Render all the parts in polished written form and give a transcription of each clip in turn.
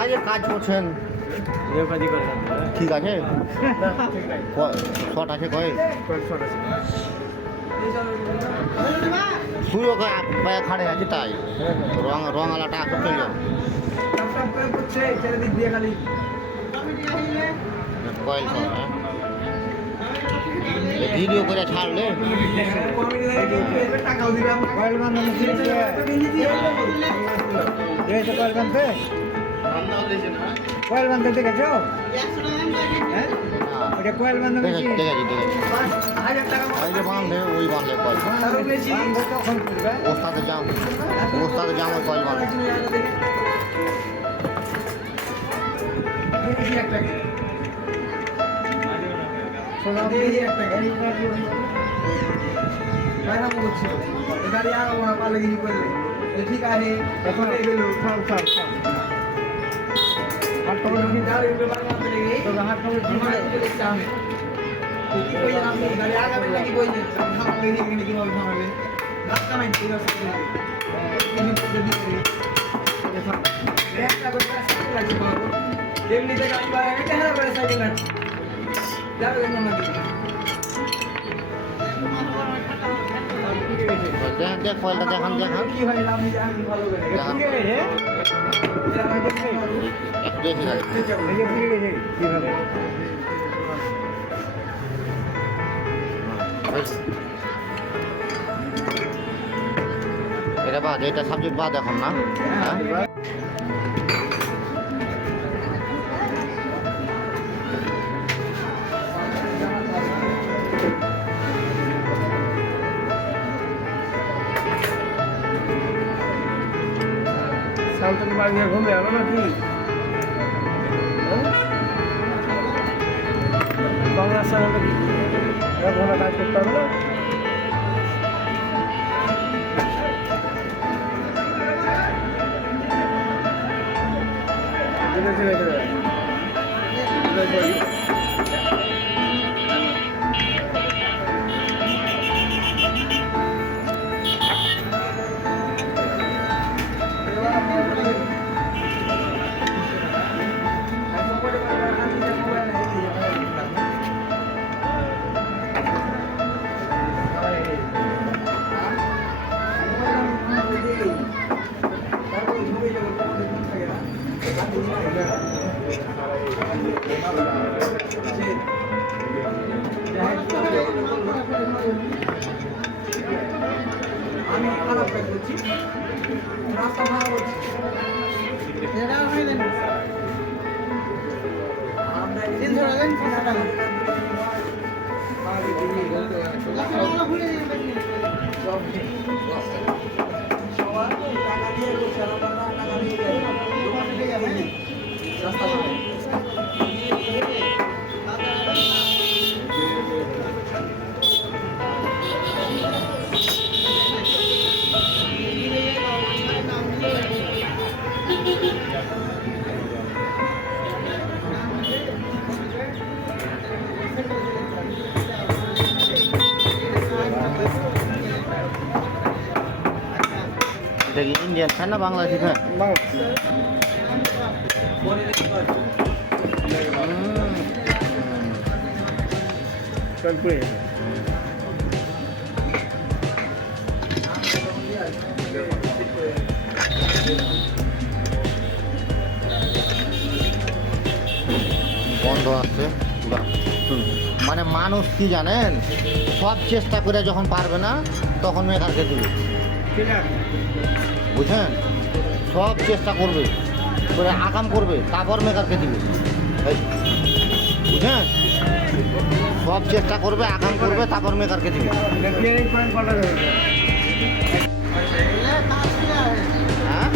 আজ কাজ করছেন ঠিক আছে শট আছে কয় শুরু পায়ে খাড়ে আছে তাই রং আলাটা চলে যাবে কয়েল ভিডিও করে ছাড়লে কয়েল বান্ধব দেখেছো ওটা কয়েল বান্ধব বাঁধলে ওই বাঁধলে কয়েল ওস্তাদের জাম ওই কয়েল বাঁধলে गाड़ी आ रहा पाले की पड़ले ठीक आहे এখন এই গেল থাম হাত কমে আমি গাড়ি উঠে বার মারতে লেগে তো হাত কমে ঘুমায় চলে আমি কি কই না আপনি গাড়ি আগাবে নাকি কই না হাত লেগে গিয়ে কি হবে থামবে রাস্তা নাই পুরো সাথে এই যে দিকে দেখো একটা করে সাইকেল লাগছে বাবু এমনিতে গাড়ি বাইরে এটা হারা করে সাইকেল লাগছে যাবে কেন না দেখ কয়েলটা দেখান কি হয় না আমি জানি ভালো করে দেখান একটু দেখে যাবে এটা বাদ এটা সাবজেক্ট বাদ এখন না সালতান বাড়ি ঘুমে আলো নাকি বাংলার সঙ্গে কি ঘোরা কাজ করতে হবে না আমি খারাপ কাজ করছি রাস্তা ভাড়া করছি এটা হয় না আমরা দিন ধরে দেন 5 টাকা আর দিদি বলতে না ভুলে সব সবার টাকা দিয়ে সারা টাকা দিয়ে দোকানে দিয়ে যাবেন রাস্তা ভাড়া এটা কি ইন্ডিয়ান ফ্যান না বাংলাদেশি ফ্যান বন্ধ আছে মানে মানুষ কি জানেন সব চেষ্টা করে যখন পারবে না তখন মেকারকে দিবে বুঝছেন সব চেষ্টা করবে করে আকাম করবে তারপর মেকারকে দিবে বুঝছেন সব চেষ্টা করবে আকাম করবে তারপর মেকারকে দিবে হ্যাঁ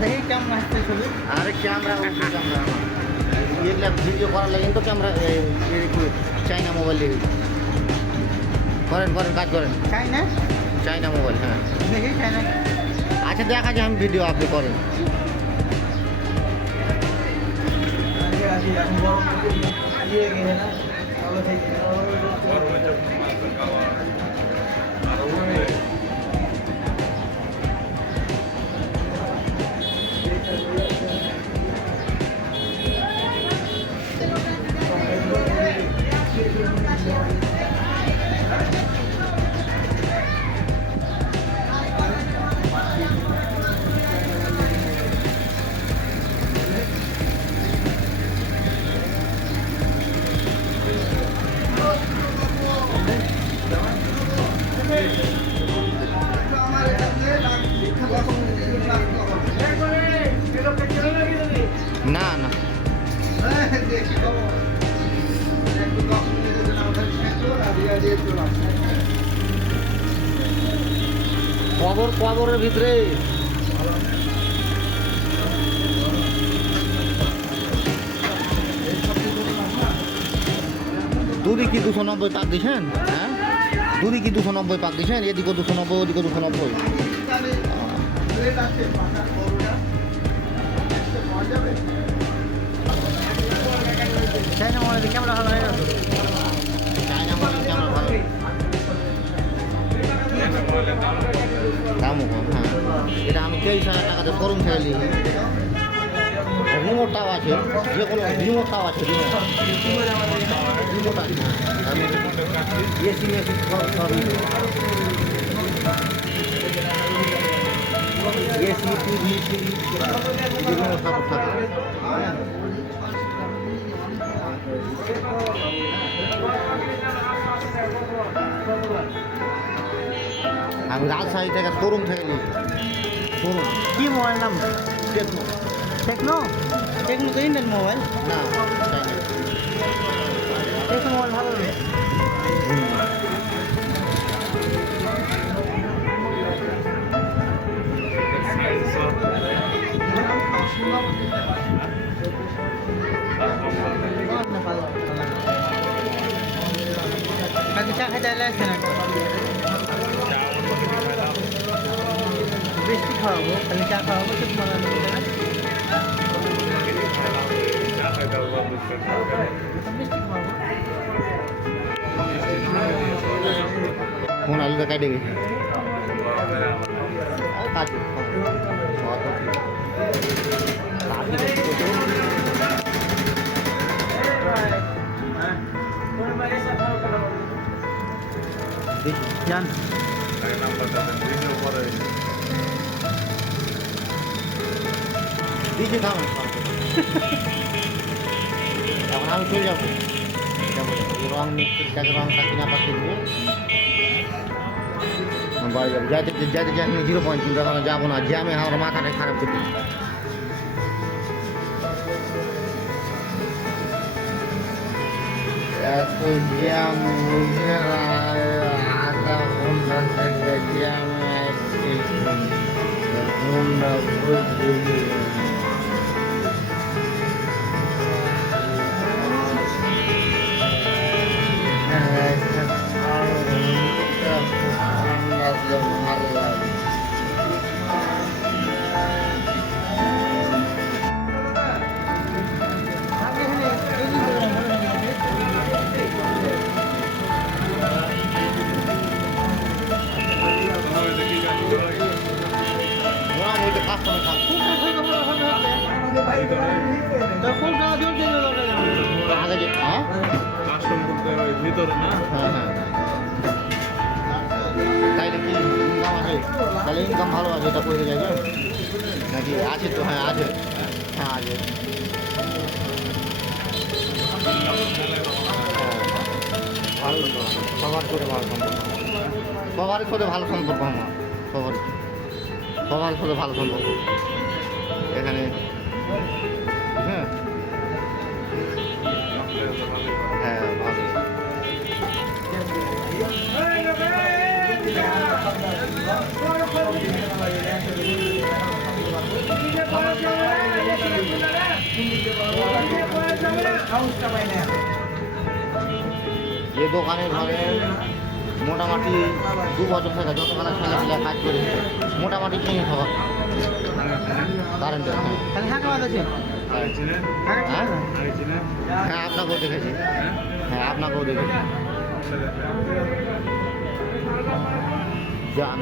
দেখি কেমন আসছে ছবি আরে ক্যামেরা ভিডিও করার লাগে তো ক্যামেরা চাইনা মোবাইল দিয়ে করেন কাজ করেন চাইনা চাইনা মোবাইল হ্যাঁ দেখি চাইনা আজ আচ্ছা দেখা যায় আমি ভিডিও আপনি করেন। না না কবরের ভিতরে দুদি কি 290 পাক দিছেন? হ্যাঁ দুদি কি 290 পাক দিছেন? এদিকে 290 ওদিকে 290। চাইনা মনে ক্যামেরা ভালো হয়ে গেছে। চায়না মোবাইল ক্যামেরা ভালো, দামও কম। হ্যাঁ এটা আমি 23,000 টাকাতে শোরুম থেকে নিই। রিমোটটাও আছে, যে কোনো রিমোটটাও আছে, রিমোট আছে, এসি মেসি সবই এসি টিভি টিভি যেগুলো সব থাকে। আমি রাজশাহী থেকে শোরুম থেকে নিই। শোরুম কি মোবাইল নাম? টেকনো। টেকনো? টেকনো তো ইন্ডিয়ান মোবাইল। না টেকনো মোবাইল ভালো নেই। কাকে চা খাইতে আসছে না? বৃষ্টি খাওয়াবো, খালি চা খাওয়াবো তো তোমার বৃষ্টি খাওয়াবো। ফোন আলুটা কাটে গেছে। জান দিকে দাম এখন আমি চলে যাবো, রং মিস্ত্রির কাছে রংটা কিনা পাঠিয়ে দেবো, বাড়ি যাবো। যাইতে যাইতে যাই 0 কিন্তু এখন যাবো না, জ্যামে আমার মাথাটা খারাপ করতে। এত জ্যাম আধা ঘন্টা থেকে জ্যামে ঘন্টা ঘুরতে ভালো লাগে। ওরা বলতে কাস্টমার থাকবে আগে যে হ্যাঁ হ্যাঁ হ্যাঁ তাইলে কি ইনকাম আছে? তাহলে ইনকাম ভালো আছে, এটা করে যাবে নাকি? আছে তো, হ্যাঁ আছে, হ্যাঁ আছে। ভালো সবার করে ভালো সম্পর্ক, সবারই সাথে ভালো সম্পর্ক আমার, সবারই সবার সাথে ভালো সম্পর্ক এখানে। হ্যাঁ হ্যাঁ ভালো। ये দোকানে ধরেন মোটামুটি 2 বছর থেকে যতখানে ছেলেপিলে কাজ করেছে মোটামুটি চিনি খাবার কারেন্টের। হ্যাঁ তাহলে হ্যাঁ কেমন আছে হ্যাঁ হ্যাঁ আপনাকেও দেখেছি, হ্যাঁ আপনাকেও দেখেছি। জান